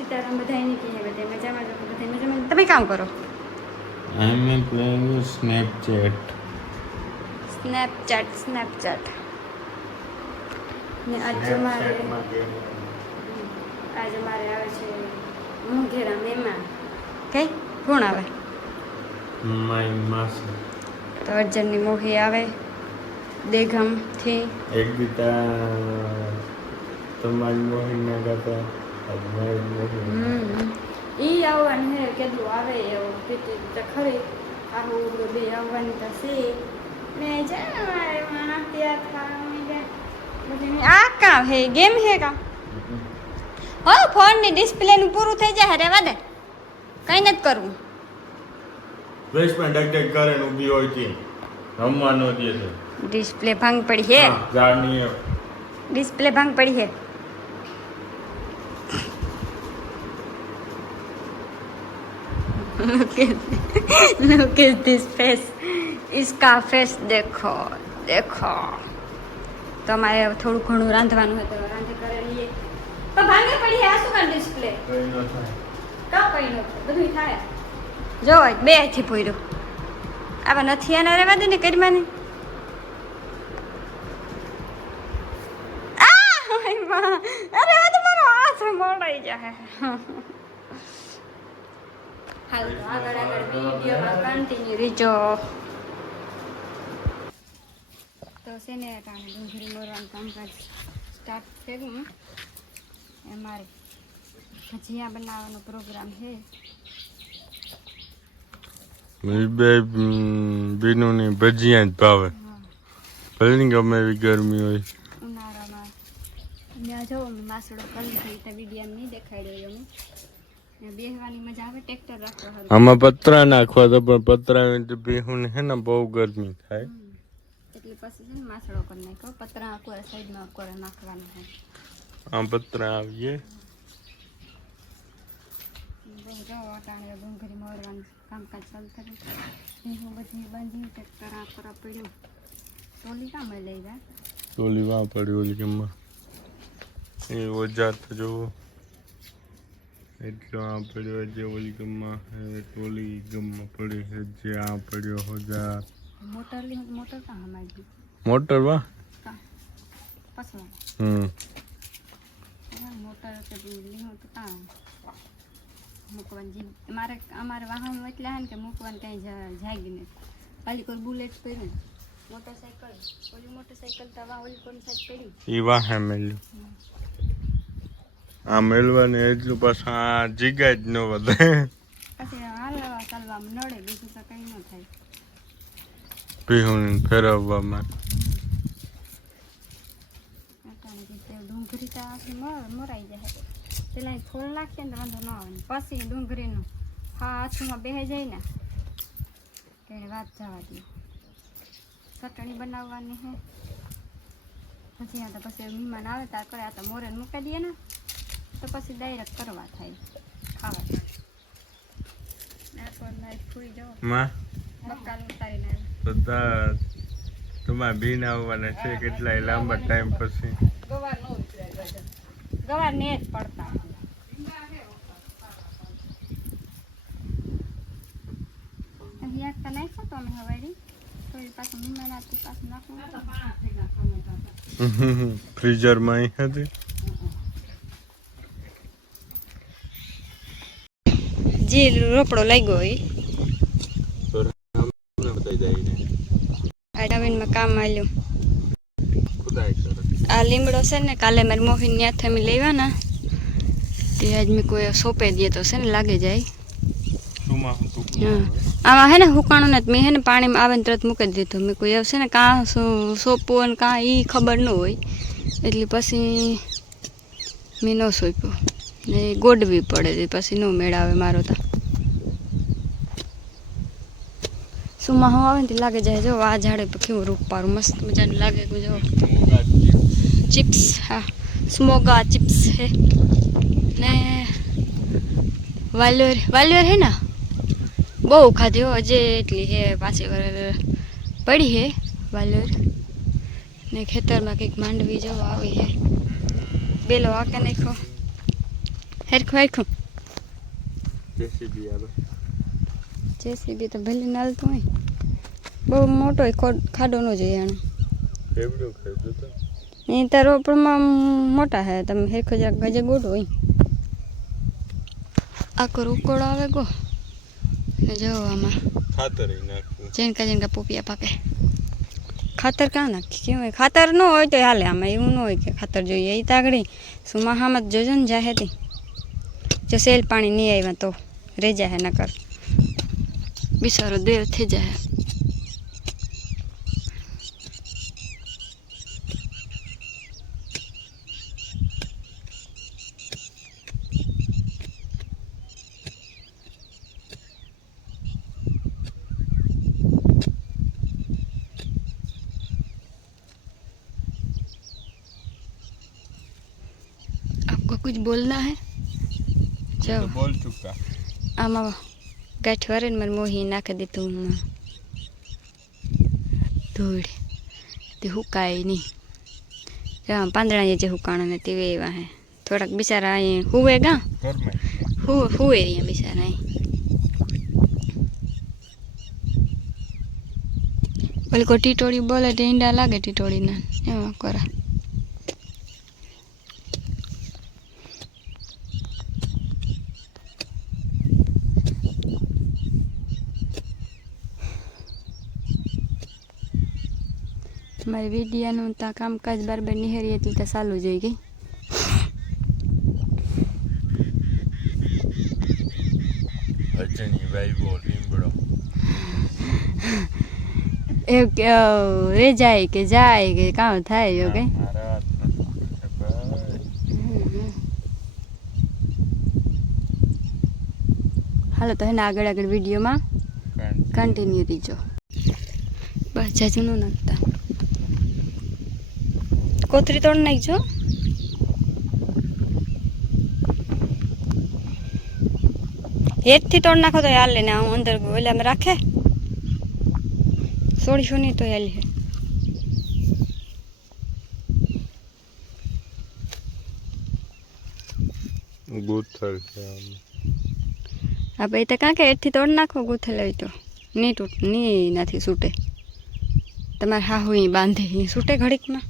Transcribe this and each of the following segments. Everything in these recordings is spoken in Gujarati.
સીતારામ બધા ની કહે બધા મજામાં જો બધા મજામાં તમે કામ કરો I am playing Snapchat. Snapchat ને આજે મારે આવે છે મોંઘેરા મહેમાન કઈ કોણ આવે My master. તો અર્જનની મોહી આવે દેગમથી એક દીતા તમારી મોહિના ગાતા મારી મોહિના ઈ આવવાનું હે કીધું આવે એવું પીતી તો ખરી આવું બે આવવાની તો છે ને જાય મારે માણસ ત્યાં ખાવાની જાય આ કામ હે ગેમ હે કામ હો ફોનની ડિસ્પ્લેનું પૂરું થઈ જાય રેવા દે કંઈ નથી કરવું વેસ્ટ માં ડક ડક કરે ને ઊભી હોય છે રમવાનો દે છે ડિસ્પ્લે ભાંગ પડી હે જાડની ડિસ્પ્લે ભાંગ पड़ी है look at this face इसका फेस देखो देखो तो हमारे થોડું ઘણું રાંધવાનું હોય તો રાંધી કરી લઈએ તો ભાંગે પડી હે આ શું કર ડિસ્પ્લે કઈ ન થાય તો કઈ ન બધું થાય જો બે થી પૂર્યો આવા નથી આને રહેવા દે ને કરીમાને અરે આ તો મારો હાથ મોડાઈ જાય હાલ તો આગળ વિડીયોમાં કન્ટિન્યુ રીજો તો છે ને કારણે ડુંગળી મોરવાનું કામકાજ સ્ટાર્ટ થયું એ મારે ભજીયા બનાવવાનો પ્રોગ્રામ છે બીનુની ભજીયા જ ભાવે ભલે ને ગમે એવી ગરમી હોય ઉનાળામાં ત્યાં જો માસડો કરી હતી તો વિડીયો નહીં દેખાડ્યો અમે બેહવાની મજા આવે ટ્રેક્ટર રાખવા આમાં પતરા નાખવા તો પણ પતરા બેહું હે ને બહુ ગરમી થાય એટલે પછી છે ને માસડો કરી નાખ્યો પતરા કોઈ સાઈડમાં કોઈ નાખવાનું છે આમ પતરા આવીએ જો અટાણે ડુંગળી મોરવાનું કામકાજ ચાલુ થયું હું બધી બાંધી ટ્રેક્ટર આ પર પડ્યું ટોલી કામ લઈ ગયા ટોલી વાં પડી ઓલી કેમમાં એ ઓજાર તો જોવો એટલો આ પડ્યો જે ઓલી ગમમાં ટોલી ગમમાં પડી છે જે આ પડ્યો ઓજાર મોટર કાં હમારી મોટર વાહ પસવા મોટર કે લીધું તો કાં મૂકવાની અમારે વાહન એટલા હે ને કે મૂકવાનું કંઈ જાગી નહીં ખાલી કોઈ બુલેટ પડી મોટરસાઇકલ ઓલી મોટરસાઇકલ તો ઓલી કોઈ સાઈડ પડી એ વાહે મેલ્યું આ મેળવાને એટલું પાછું આ જીગા જ ન વધે પછી હાલવા ચાલવામાં નડે બીજું તો કંઈ ન થાય પીહું ફેરવવામાં ડુંગળી તો આખી મોરાઈ જાય પેલા ફૂલ નાખીએ ને વાંધો ન આવે પછી ડુંગળીનું હાથમાં બેસી જાય ને કે વાત જવા દે ચટણી બનાવવાની છે પછી આ તો પછી મહેમાન આવે ત્યારે કરે આ તો મોરે મૂકી દઈએ ને તો પછી ડાયરેક્ટ કરવા થાય ખાવા ફૂઈ જાઓ બકાલ ઉતારીને બધા તમારે બીન આવવાના છે કેટલાય લાંબા ટાઈમ પછી ગવાર ને જ પડતા નાખો તો અમે હવારી તો પાછું મહેમાન આવતું પાછું નાખવું ફ્રીઝરમાં અહીં હતી જે રોપડો લાગ્યો હોય નવીનમાં કામ આવ્યું આ લીમડો છે ને કાલે મારી મોહિન ત્યાંથી અમે લેવાના તે આજ મેં કોઈ સોંપે દે તો છે ને લાગે જાય હા આમાં હે ને હુકાણું ને મેં હે ને પાણીમાં આવે ને તરત મૂકી દીધું મેં કોઈ આવશે ને કાં સોંપવું અને કાં એ ખબર ન હોય એટલે પછી મેં ન સોંપ્યું ને ગોડવી પડે પછી ન મેળ આવે મારો તો સુમાં હું આવે ને લાગે જાય જો આ ઝાડે કેવું રૂપારું મસ્ત મજાનું લાગે જો चिप्स हाँ स्मोगा चिप्स है ने वाल्योर है ना बहु खाधी हो अजे एटली है पाछी पड़ी है वाल्योर ने खेतर में कंईक मांडवी जो आई है बेलो आके नाखो હેરખું જેસીબી આવે જેસીબી તો ભલે નાલતું હોય બહુ મોટો ખાડો ન જોઈએ આને એવડો ખાધો તો એ તારો રોપડમાં મોટા હે તમે હેરખો જરાક ગજે ગોડો હોય આખો ઉકોળો આવે ગો જો આમાં ખાતર નાખવું જેનકા પોપિયા પાકે ખાતર કાં નાખી કેવું હોય ખાતર ન હોય તો હાલે આમાં એવું ન હોય કે ખાતર જોઈએ એ તાગડી સુમાહામાં જોજો ને જાહે તે જો સેલ પાણી નહીં આવ્યા તો રહી જાય નકર બિચારો દેવ થઈ જાય आपको कुछ बोलना है तो बोल चुका આમાં ગાંઠ વરે ને મારે મોહી નાખી દીધું ધૂળ તે હુકાય નહીં પાંદડા જે હુકાણા ને તે એવા હે થોડાક બિચારા અહીં હુવે ગા घर में હુવે અહીંયા બિચારા અહીં ઓલી કોઈ ટીટોળી બોલે તે ઈંડા લાગે ટીટોળીના એવા કરા મારી વિડિયાનું ત્યાં કામકાજ બરાબર નિહારી એટલે તો ચાલુ જોઈ ગઈ અજની વાઈવો લીમડો એવું રે જાય કે કામ થાય એવું કે હાલો તો એને આગળ આગળ વિડીયોમાં કન્ટિન્યુ દીજો બસ જાજુ ન નાખતા કોથરી તોડ નાખજો હેઠથી તોડ નાખો તો હાલે ને હું અંદર ઓલામાં રાખે સોળીસો નહીં તો હાલ હે ગુથલ છે હા ભાઈ તો કાં કે હેઠથી તોડ નાખો ગુથેલ હોય તો નહીં નથી છૂટે તમારે હા હું બાંધે છૂટે ઘડીકમાં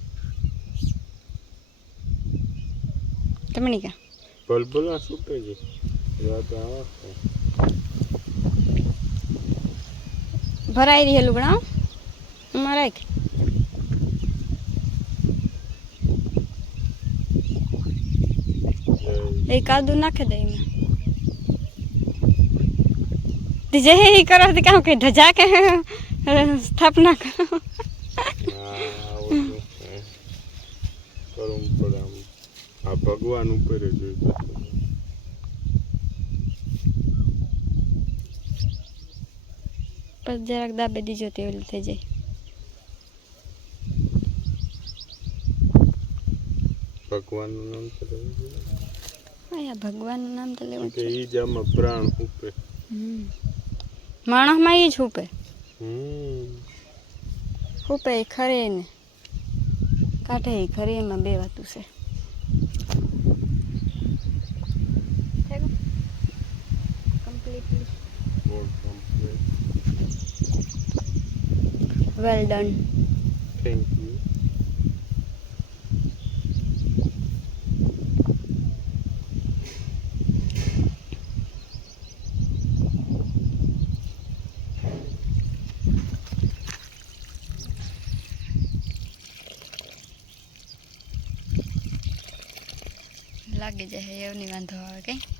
તમે નહીં ક્યાં બલબલા છૂટે છે રાત આવા ભરાઈ રહી લુગડા રાખ એ કાદુ નાખી દે એમાં જે કરો તો કામ કે ધજા કે સ્થાપના કરો કરું પડે આ ભગવાન ઉપર જ હોય પછી જરાક દાબે દીજો તે ઓલું થઈ જાય ભગવાનનું નામ તો લેવું જોઈએ હા ભગવાનનું નામ તો લેવું કે ઈ જ આમાં પ્રાણ ઉપે માણસમાં એ જ ઉપે હમ ઉપે ખરે ને કાઢે ખરે એમાં બે વાતું છે well done thank you લાગી જાય એવું નહીં વાંધો આવે કઈ